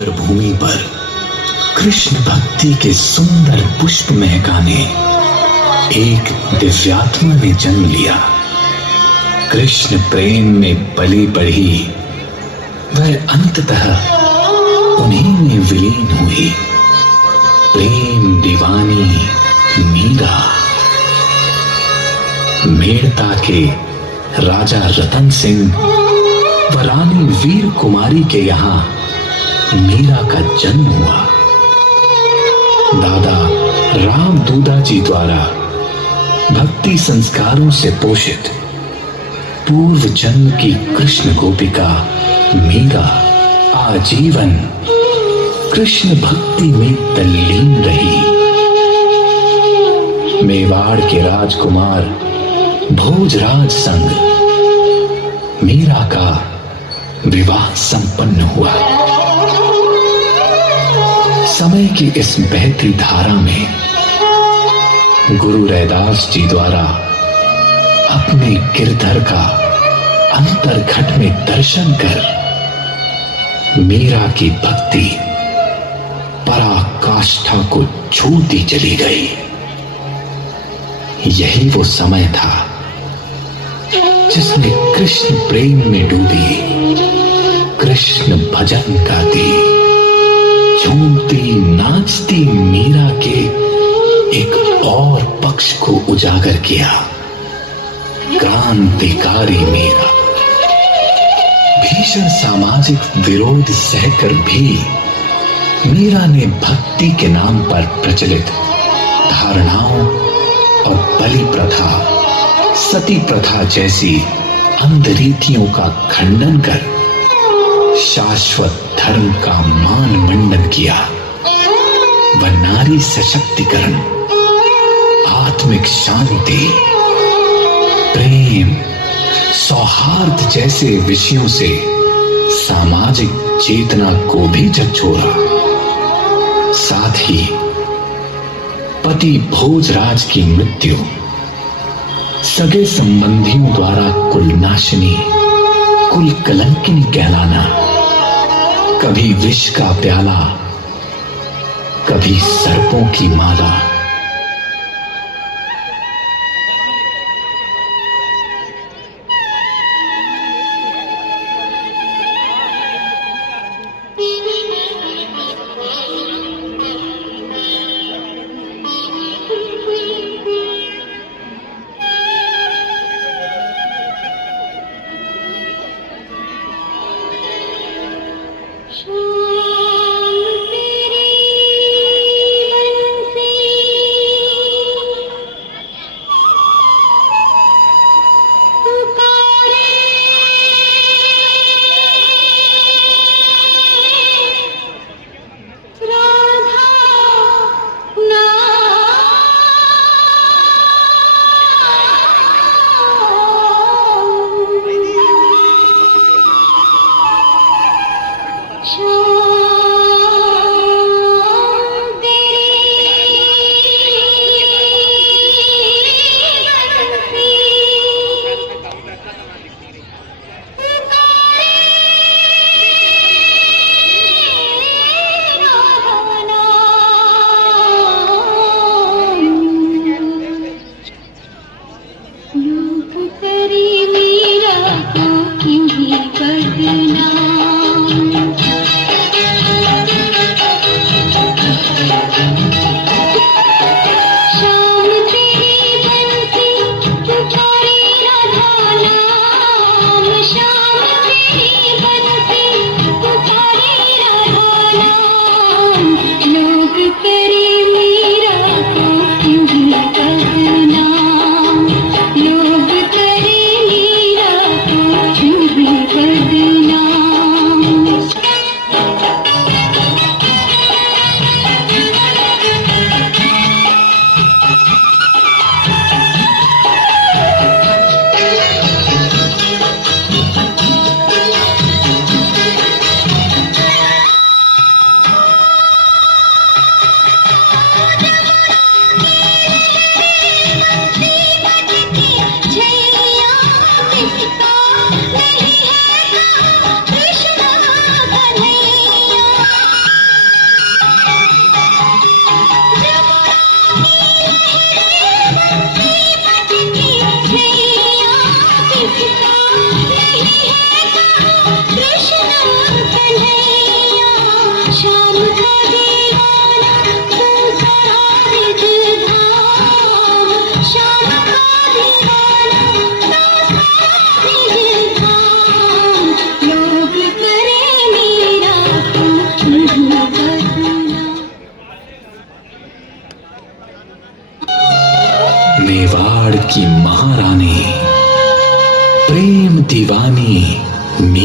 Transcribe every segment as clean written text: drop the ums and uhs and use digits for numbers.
भूमि पर कृष्ण भक्ति के सुंदर पुष्प महकाने एक दिव्यात्मा ने जन्म लिया। कृष्ण प्रेम में पली बढ़ी, वह अंततः उन्हीं में विलीन हुई। प्रेम दीवानी मीरा। मेड़ता के राजा रतन सिंह व रानी वीर कुमारी के यहां मीरा का जन्म हुआ। दादा राम दूदा जी द्वारा भक्ति संस्कारों से पोषित पूर्व जन्म की कृष्ण गोपिका मीरा आजीवन कृष्ण भक्ति में तल्लीन रही। मेवाड़ के राजकुमार भोजराज संग मीरा का विवाह संपन्न हुआ। समय की इस बहती धारा में गुरु रैदास जी द्वारा अपने गिरधर का अंतर्घट में दर्शन कर मीरा की भक्ति पराकाष्ठा को छूती चली गई। यही वो समय था जिसमें कृष्ण प्रेम में डूबी कृष्ण भजन गाती झूमती नाचती मीरा के एक और पक्ष को उजागर किया। क्रांतिकारी मीरा भीषण सामाजिक विरोध सहकर भी मीरा ने भक्ति के नाम पर प्रचलित धारणाओं और बलि प्रथा, सती प्रथा जैसी अंधरीतियों का खंडन कर शाश्वत धर्म का मान मंडन किया। वह नारी सशक्तिकरण, आत्मिक शांति, प्रेम, सौहार्द जैसे विषयों से सामाजिक चेतना को भी झकझोरा। साथ ही पति भोजराज की मृत्यु, सगे संबंधियों द्वारा कुलनाशिनी, कुल कलंकिनी कहलाना, कभी विष का प्याला, कभी सर्पों की माला। शाम तेरी बन से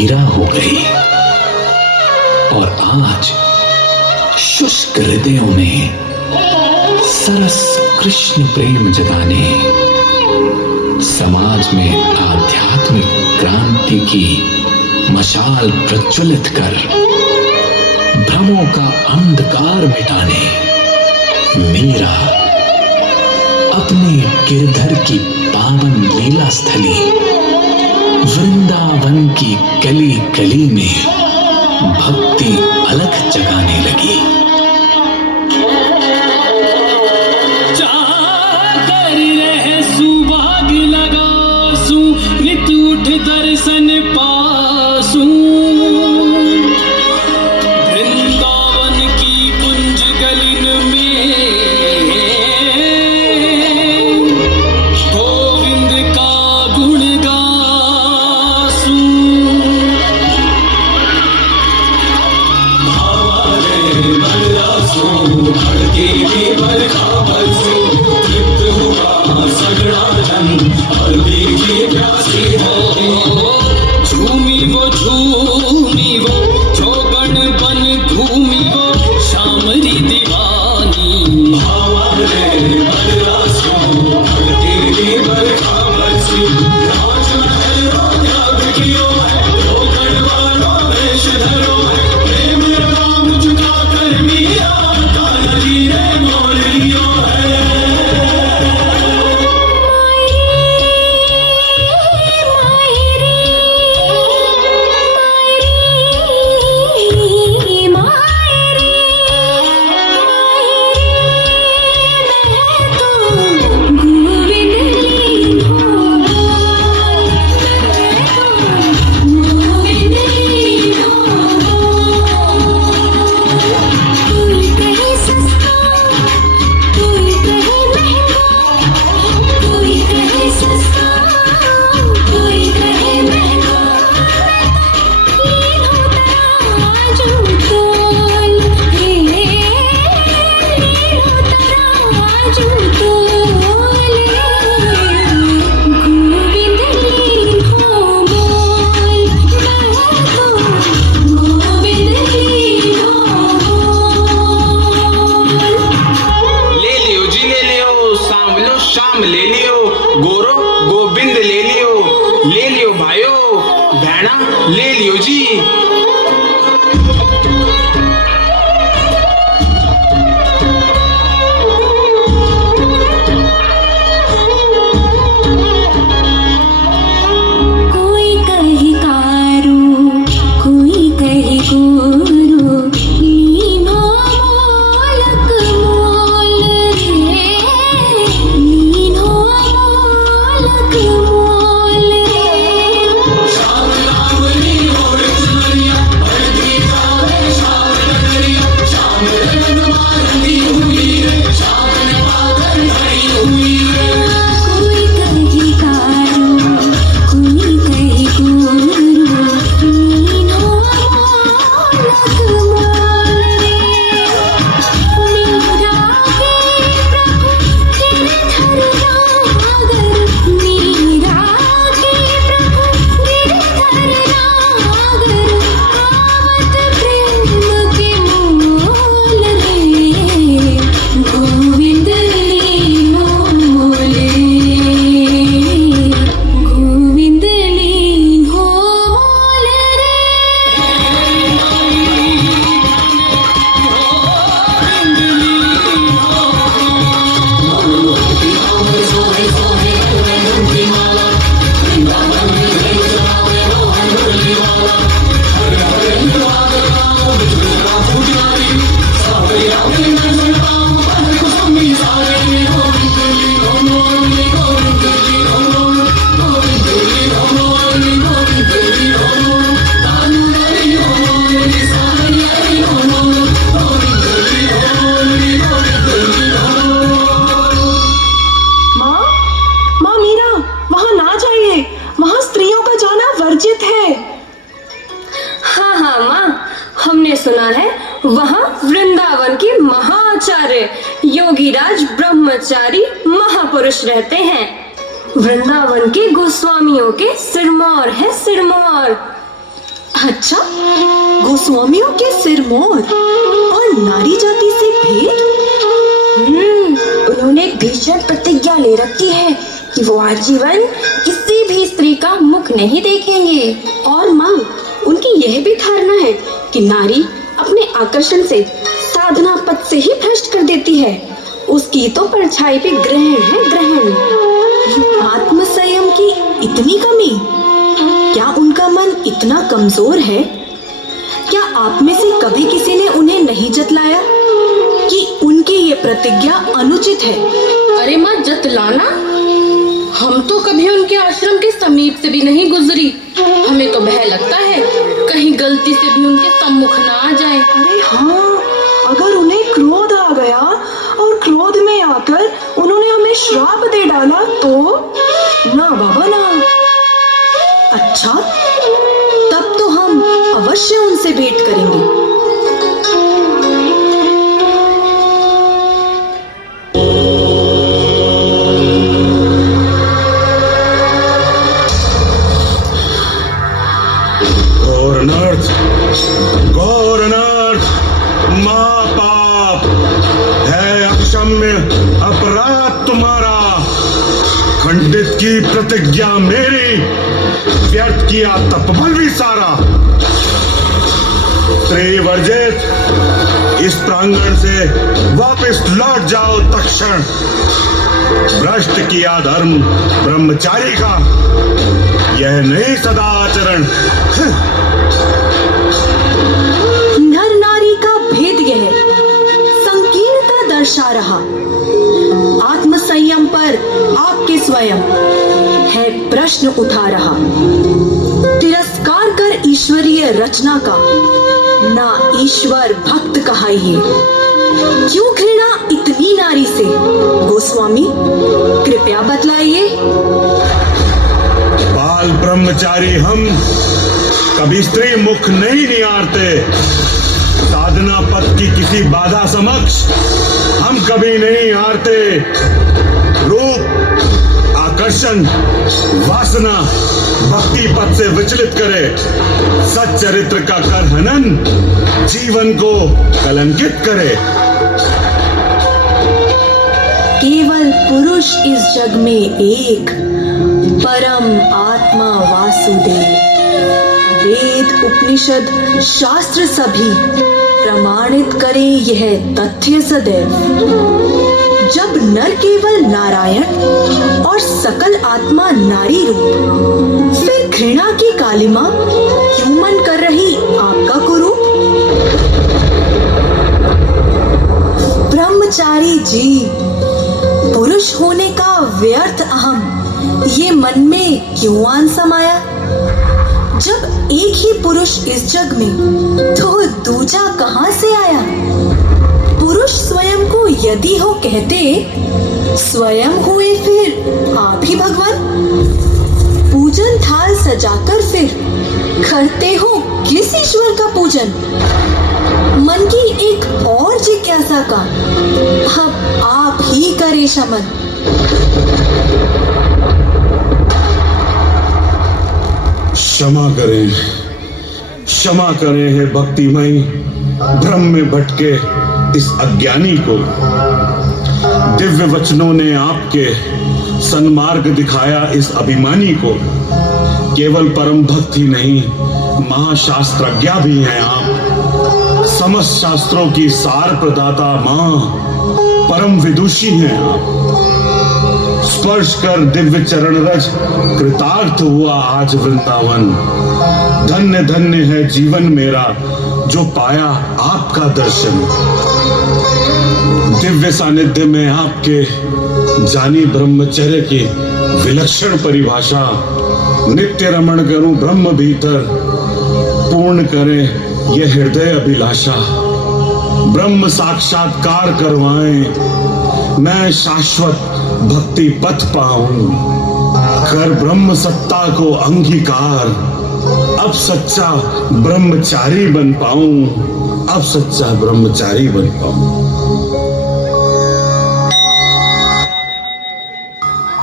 मीरा हो गई और आज शुष्क हृदयों में सरस कृष्ण प्रेम जगाने, समाज में आध्यात्मिक क्रांति की मशाल प्रज्वलित कर भ्रमों का अंधकार मिटाने मीरा अपने गिरधर की पावन लीला स्थली वृंदावन की गली गली में भक्ति अलख जगाने लगी। दर्शन पासू वृंदावन की कुंज गलिन में गोविंद का गुण गासू। भावाले बरसू भड़के बरखा बरसू तृप्त हुआ सगड़ा जन और बीजी प्यासी झूमी वो जोगण बन घूमी वो शामरी दीवानी। भावाले बरसू भड़के बरखा बरसी राज महल त्याग कियो है जोगण वालों वेश धरो है प्रेम राम झुका कर मीरा काली ने मोल लियो है। शाम ले लियो गोरो गोविंद ले लियो भाइयों बहना ले लियो जी। कोई कही कारू कोई कही गुरु लीनो मोलक मोल रे लीनो मोलक मोल रे। शाम लावनी और चुनरिया बढ़ती जावे शाम नगरिया शाम रंग मारती हुई रे शाम ने बादल भरी हुई रे। कोई कही कारू कोई कही गुरु लीनो मोलक मोल रे। मीरा के प्रभु गिरधर नागर मीरा के प्रभु गिरधर नागर आवत प्रेम के मोल रे गोविंद लीनो मोले गोविंद लीनो मोल रे। माँ माँ मीरा वहाँ ना जाइए, वहाँ स्त्रियों का जाना वर्जित है। हाँ हाँ माँ, हमने सुना है वहाँ वृंदावन के महाआचार्य योगीराज ब्रह्मचारी महापुरुष रहते हैं। वृंदावन के गोस्वामियों के सिरमौर है सिरमौर। अच्छा, गोस्वामियों के सिरमौर और नारी जाति से भेंट? उन्होंने एक भीषण प्रतिज्ञा ले रखी है कि वो आजीवन किसी भी स्त्री का मुख नहीं देखेंगे। और माँ, उनकी यह भी धारणा है कि नारी अपने आकर्षण से साधना पथ से ही भ्रष्ट कर देती है। उसकी तो परछाई पे ग्रहण है, ग्रहण। आत्मसंयम की इतनी कमी? क्या उनका मन इतना कमजोर है? क्या आप में से कभी किसी ने उन्हें नहीं जतलाया कि उनकी ये प्रतिज्ञा अनुचित है? अरे माँ, जतलाना? हम तो कभी उनके आश्रम के समीप से भी नहीं गुजरी। हमें तो भय लगता है कहीं गलती से भी उनके सम्मुख ना आ जाए। अरे हाँ, अगर उन्हें क्रोध आ गया और क्रोध में आकर उन्होंने हमें श्राप दे डाला तो? ना बाबा ना। अच्छा, तब तो हम अवश्य उनसे भेंट करेंगे। घोर अनर्थ, महापाप है, अक्षम्य अपराध तुम्हारा। खंडित की प्रतिज्ञा मेरी, व्यर्थ किया तपबल भी सारा। त्रिवर्जित, इस प्रांगण से वापस लौट जाओ तत्क्षण। भ्रष्ट किया धर्म ब्रह्मचारी का, यह नहीं सदाचरण। नर नारी का भेद यह संकीर्णता दर्शा रहा। आत्मसंयम पर आपके स्वयं है प्रश्न उठा रहा। तिरस्कार कर ईश्वरीय रचना का, ना ईश्वर भक्त कहाइए। क्यों घृणा इतनी नारी से? गोस्वामी कृपया बतलाइए। बाल ब्रह्मचारी हम कभी स्त्री मुख नहीं निहारते। साधना पथ की किसी बाधा समक्ष हम कभी नहीं हारते। रूप, आकर्षण, वासना भक्ति पथ से विचलित करे। सच्चरित्र का कर हनन जीवन को कलंकित करे। केवल पुरुष इस जग में एक, परम आत्मा वासुदेव। वेद उपनिषद शास्त्र सभी प्रमाणित करे यह तथ्य सदैव। जब नर केवल नारायण और सकल आत्मा नारी रूप, फिर घृणा की कालिमा क्यों मन कर रही आपका कुरूप? ब्रह्मचारी जी, पुरुष होने का व्यर्थ अहम ये मन में क्यों आन समाया? जब एक ही पुरुष इस जग में, तो दूजा कहां से आया? पुरुष स्वयं को यदि हो कहते, स्वयं हुए फिर आप ही भगवान। पूजन थाल सजाकर फिर करते हो किस ईश्वर का पूजन? मन की एक और जिज्ञासा का अब आप ही करे शमन। क्षमा करें, क्षमा करें हे भक्तिमयी, भ्रम में भटके इस अज्ञानी को। दिव्य वचनों ने आपके सन्मार्ग दिखाया इस अभिमानी को। केवल परम भक्त ही नहीं, महाशास्त्रज्ञ भी हैं आप। समस्त शास्त्रों की सार प्रदाता मां, परम विदुषी हैं आप। स्पर्श कर दिव्य चरण रज कृतार्थ हुआ आज वृंदावन। धन्य धन्य है जीवन मेरा जो पाया आपका दर्शन। दिव्य सानिध्य में आपके जानी ब्रह्मचर्य की विलक्षण परिभाषा। नित्य रमण करूं ब्रह्म भीतर, पूर्ण करे यह हृदय अभिलाषा। ब्रह्म साक्षात्कार करवाएं, मैं शाश्वत भक्ति पथ पाऊं। कर ब्रह्म सत्ता को अंगीकार, अब सच्चा ब्रह्मचारी बन पाऊं। अब सच्चा ब्रह्मचारी बन पाऊं।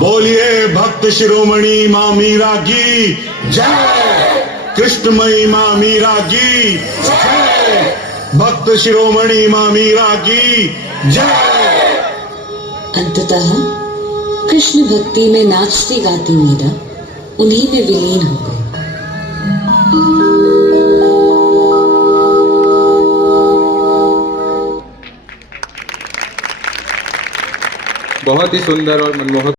बोलिए भक्त शिरोमणि मां मीरा की जय। कृष्णमयी मां मीरा की जय, भक्त शिरोमणि मां मीरा की जय। अंततः कृष्ण भक्ति में नाचती गाती मीरा उन्हीं में विलीन हो गई। बहुत ही सुंदर और मनमोहक